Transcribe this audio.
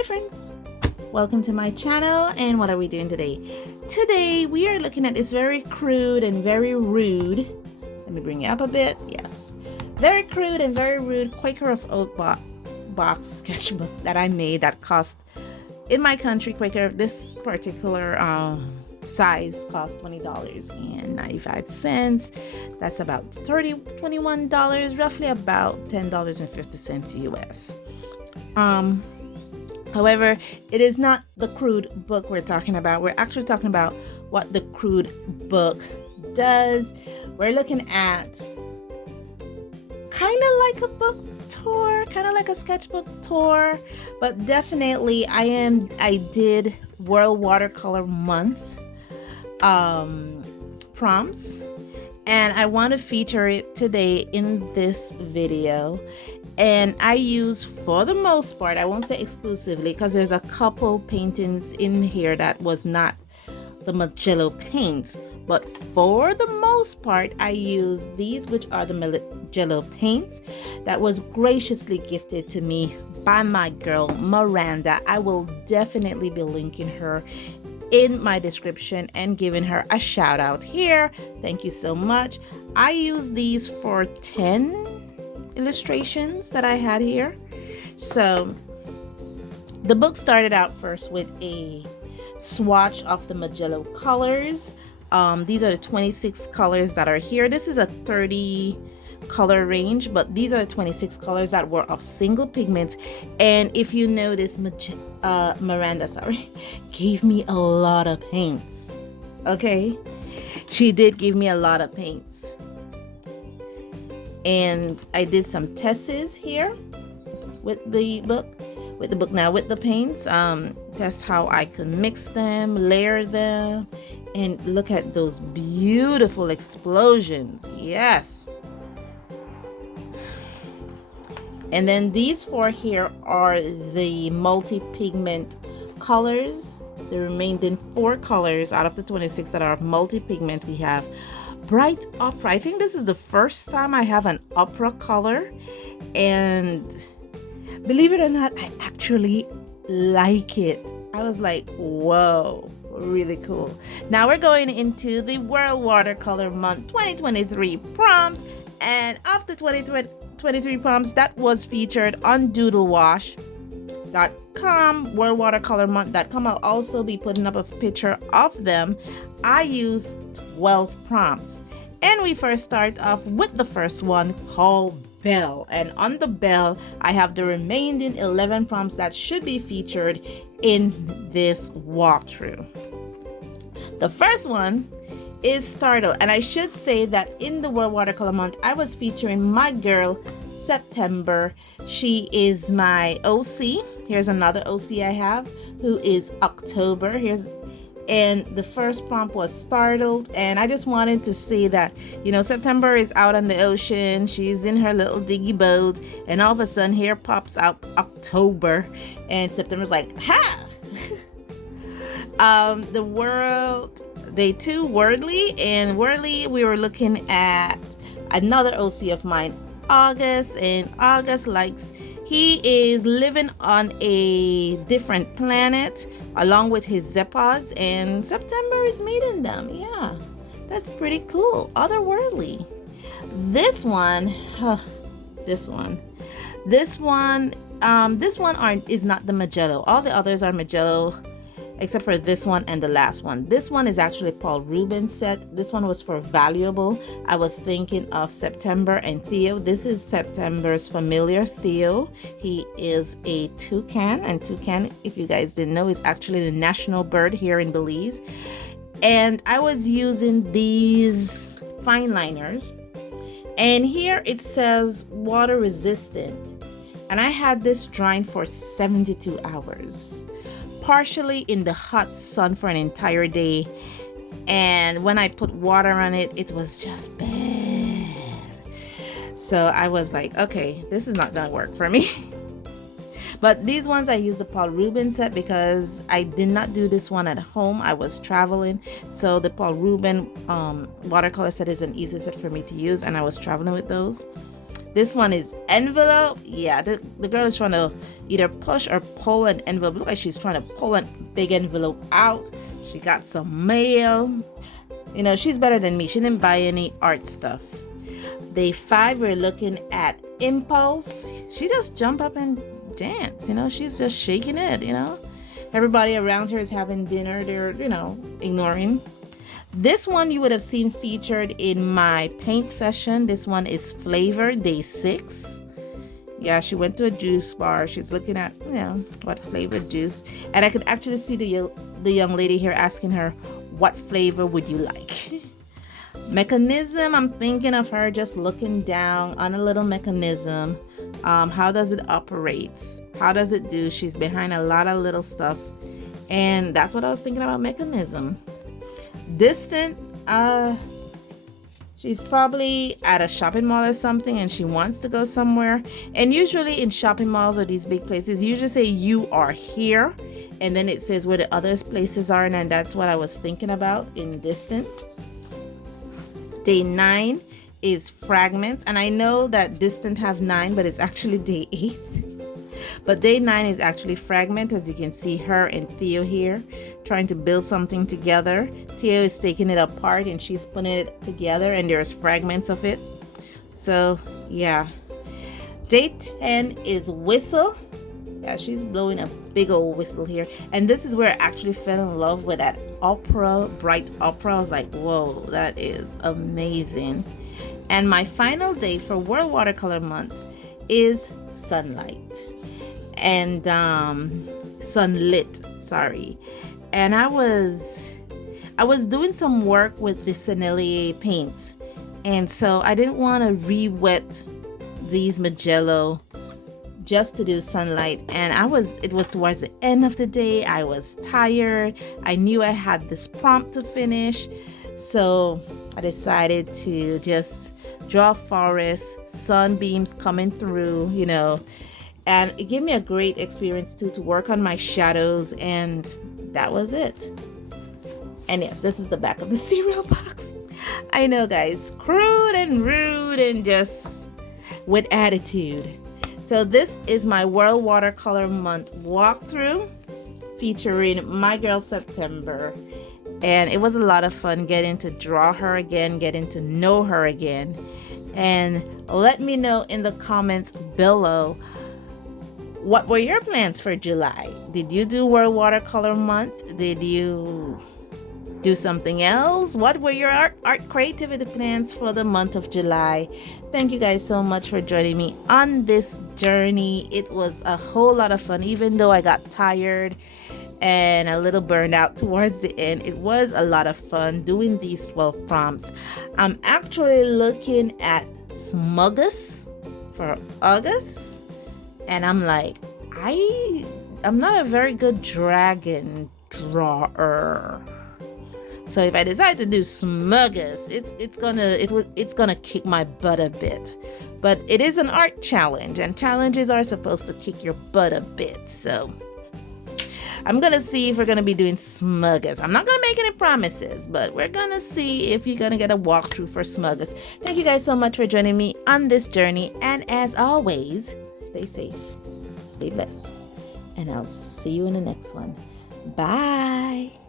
Hi friends, welcome to my channel. And what are we doing today? Today we are looking at this very crude and very rude, let me bring it up a bit, yes, very crude and very rude Quaker of Oat box sketchbook that I made that cost, in my country, Quaker, this particular size cost $20.95. That's about $21, roughly about $10.50 US. However, it is not the crude book we're talking about. We're actually talking about what the crude book does. We're looking at kind of like a book tour, kind of like a sketchbook tour, but definitely I did World Watercolor Month prompts, and I want to feature it today in this video. And I use, for the most part, I won't say exclusively, because there's a couple paintings in here that was not the Mijello paints, but for the most part I use these, which are the Mijello paints that was graciously gifted to me by my girl Miranda. I will definitely be linking her in my description and giving her a shout out here. Thank you so much. I use these for 10 illustrations that I had here. So the book started out first with a swatch of the Mijello colors. These are the 26 colors that are here. This is a 30 color range, but these are the 26 colors that were of single pigment. And if you notice, Miranda gave me a lot of paints. Okay, she did give me a lot of paints, and I did some tests here with the book now with the paints, test how I could mix them, layer them, and look at those beautiful explosions. Yes. And then these four here are the multi-pigment colors. The remaining 4 colors out of the 26 that are of multi-pigment, we have bright opera. I think this is the first time I have an opera color, and believe it or not, I actually like it. I was like, whoa, really cool. Now we're going into the World Watercolor Month 2023 prompts, and of the 2023 prompts that was featured on doodlewash.com, worldwatercolormonth.com. I'll also be putting up a picture of them. I used 12 prompts, and we first start off with the first one called Bell, and on the bell I have the remaining 11 prompts that should be featured in this walkthrough. The first one is Startle, and I should say that in the World Watercolor Month I was featuring my girl September. She is my OC. Here's another OC I have, who is October. And the first prompt was Startled, and I just wanted to say that, you know, September is out on the ocean, she's in her little diggy boat, and all of a sudden here pops out October, and September's like, ha! The world, day 2, Wordly, and Wordly, we were looking at another OC of mine, August, and August he is living on a different planet along with his zepods, and September is meeting them. Yeah, that's pretty cool. Otherworldly. This one is not the Mijello. All the others are Mijello except for this one and the last one. This one is actually Paul Rubens set. This one was for Valuable. I was thinking of September and Theo. This is September's familiar, Theo. He is a toucan, and toucan, if you guys didn't know, is actually the national bird here in Belize. And I was using these fine liners, and here it says water resistant, and I had this drying for 72 hours. Partially in the hot sun for an entire day, and when I put water on it, it was just bad. So I was like, okay, this is not gonna work for me. But these ones I used the Paul Rubens set because I did not do this one at home. I was traveling, so the Paul Rubens watercolor set is an easy set for me to use, and I was traveling with those. This one is envelope. Yeah, the girl is trying to either push or pull an envelope. Look like she's trying to pull a big envelope out. She got some mail. You know, she's better than me. She didn't buy any art stuff. Day 5, we're looking at impulse. She just jump up and dance. You know, she's just shaking it, you know. Everybody around her is having dinner. They're, you know, ignoring. This one you would have seen featured in my paint session. This one is flavor, day 6. Yeah, she went to a juice bar. She's looking at, you know, what flavored juice. And I could actually see the young lady here asking her, what flavor would you like? Mechanism, I'm thinking of her just looking down on a little mechanism. How does it operate? How does it do? She's behind a lot of little stuff. And that's what I was thinking about mechanism. Distant, she's probably at a shopping mall or something and she wants to go somewhere. And usually in shopping malls or these big places, usually say you are here. And then it says where the other places are. And that's what I was thinking about in distant. Day 9 is fragments. And I know that distant have 9, but it's actually day 8. But day 9 is actually fragment. As you can see her and Theo here trying to build something together. Theo is taking it apart and she's putting it together and there's fragments of it. So yeah. Day 10 is whistle. Yeah, she's blowing a big old whistle here. And this is where I actually fell in love with that opera, bright opera. I was like, whoa, that is amazing. And my final day for World Watercolor Month is sunlight. And sunlit, sorry. And I was doing some work with the Mijello paints. And so I didn't want to re-wet these Mijello just to do sunlight. And it was towards the end of the day. I was tired. I knew I had this prompt to finish. So I decided to just draw forest, sunbeams coming through, you know. And it gave me a great experience too, to work on my shadows, and that was it. And yes, this is the back of the cereal box. I know, guys, crude and rude and just with attitude. So this is my World Watercolor Month walkthrough featuring my girl September. And it was a lot of fun getting to draw her again, getting to know her again. And let me know in the comments below, what were your plans for July? Did you do World Watercolor Month? Did you do something else? What were your art creativity plans for the month of July? Thank you guys so much for joining me on this journey. It was a whole lot of fun, even though I got tired and a little burned out towards the end. It was a lot of fun doing these 12 prompts. I'm actually looking at Smuggus for August. And I'm like, I'm not a very good dragon drawer. So if I decide to do Smuggus, it's gonna kick my butt a bit. But it is an art challenge, and challenges are supposed to kick your butt a bit. So I'm gonna see if we're gonna be doing Smuggus. I'm not gonna make any promises, but we're gonna see if you're gonna get a walkthrough for Smuggus. Thank you guys so much for joining me on this journey, and as always, stay safe, stay blessed, and I'll see you in the next one. Bye.